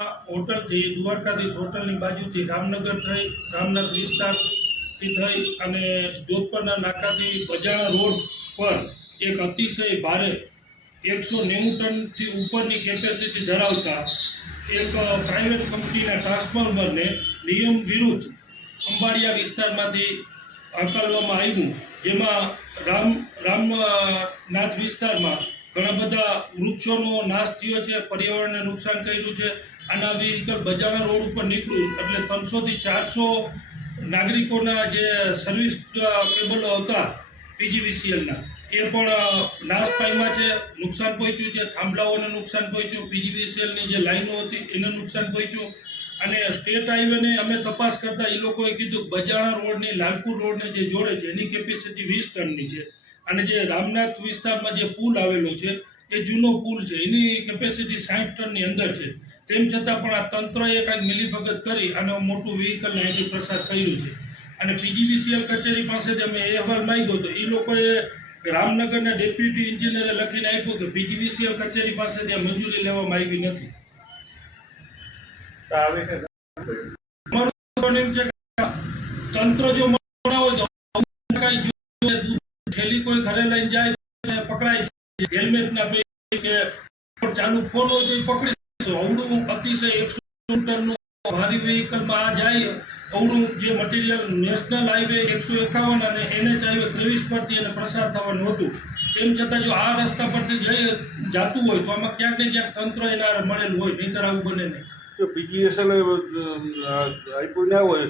હોટલથી દ્વારકાધીશ હોટલની બાજુથી રામનગર થઈ રામનાથ વિસ્તારથી થઈ અને જોધપરના નાકાથી બજાણા રોડ પર એક અતિશય ભારે 190 ટનથી ઉપરની કેપેસિટી ધરાવતા એક પ્રાઇવેટ કંપનીના ટ્રાન્સફોર્મરને નિયમ વિરુદ્ધ અંબાડિયા વિસ્તારમાંથી હકાલવામાં આવ્યું, જેમાં રામનાથ વિસ્તારમાં ઘણા બધા વૃક્ષોનો નાશ થયો છે, પર્યાવરણને નુકસાન કર્યું છે. આના વ્હીકલ બજાણા રોડ ઉપર નીકળ્યું એટલે 300 થી 400 નાગરિકોના જે સર્વિસ કેબલો હતા પીજીવીસીએલના એ પણ નાશ પામ્યા છે, નુકસાન પહોંચ્યું છે. થાંભલાઓને નુકસાન પહોંચ્યું, પીજીવીસીએલની જે લાઈનો હતી એને નુકસાન પહોંચ્યું. અને સ્ટેટ હાઈવેને અમે તપાસ કરતા એ લોકોએ કીધું બજાણા રોડની લાલપુર રોડને જે જોડે છે એની કેપેસિટી 20 ટનની છે અને જે રામનાથ વિસ્તારમાં જે પુલ આવેલો છે એ જૂનો પુલ છે, એની કેપેસિટી 60 ટનની અંદર છે. તેમ છતાં પણ આ તંત્રએ કંઈક મિલીભગત કરી અને મોટું વ્હીકલને અહીંથી પ્રસાર કર્યું છે. અને પીજીવીસીએલ કચેરી પાસેથી અમે અહેવાલ માંગ્યો તો એ લોકોએ રામનગરના ડેપ્યુટી એન્જિનિયરે લખીને આપ્યું કે પીજીવીસીએલ કચેરી પાસેથી આ મંજૂરી લેવામાં આવી નથી. તંત્ર જો હોય તો થેલી કોઈ ઘરે લઈને જાય પકડાય છે, હેલ્મેટ ના પહેરી કે ચાલુ ફોન હોય તો પકડી. અવડું અતિશય 100 ટનનું ભારી વ્હીકલમાં આ જાય, અવડું જે મટીરિયલ નેશનલ હાઈવે 151 અને NH હાઈવે 23 પરથી એને પ્રસાર થવાનું હતું. તેમ છતાં જો આ રસ્તા પરથી જતું હોય તો આમાં ક્યાંક ને ક્યાંક તંત્ર એના મળેલું હોય, નહીંતર આવું બને નહીં. જો પીજીવીસીએલ આપ્યું ના હોય,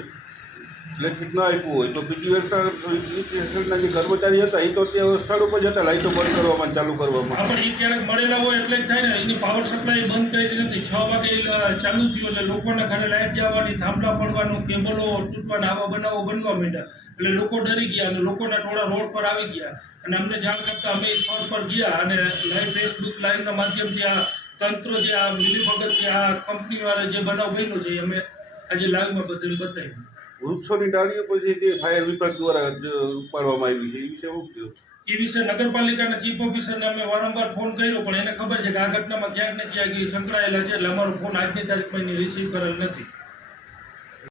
લેખિત ના આપ્યું હોય તો પીજીવીસીએલના જે કર્મચારી હતા એ તો ત્યાં સ્થળ ઉપર જતા લાઈટો બંધ કરવામાં ચાલુ કરવામાં. હા, પણ એ ક્યારેક મળેલા હોય એટલે જ થાય ને. એની પાવર સપ્લાય બંધ કરી નથી, 6 વાગે ચાલુ થયું એટલે લોકોના ઘરે લાઈટ જવાની, થાંભલા પડવાનું, કેબલો તૂટવાના આવા બનાવો બનવા માંડ્યા. એટલે લોકો ડરી ગયા અને લોકોના ટોળા રોડ પર આવી ગયા અને અમને જાણ કરતા અમે સ્થળ પર ગયા અને લાઈવ ફેસબુક લાઈવના માધ્યમથી આ તંત્ર જે આ મિલીભગત આ કંપનીવાળા જે બનાવ બન્યો છે અમે આજે લાઈવમાં બધાને બતાવ્યું. વૃક્ષોની ડાળીઓ પછી જે ફાયર વિભાગ દ્વારા ઉપાડવામાં આવી છે એ વિશે શું કહ્યું? એ વિશે નગરપાલિકાના ચીફ ઓફિસરને અમે વારંવાર ફોન કર્યો, પણ એને ખબર છે કે આ ઘટનામાં ક્યાંક ને ક્યાંક સંકળાયેલા છે એટલે અમારો ફોન આજની તારીખમાં રિસીવ કરેલ નથી.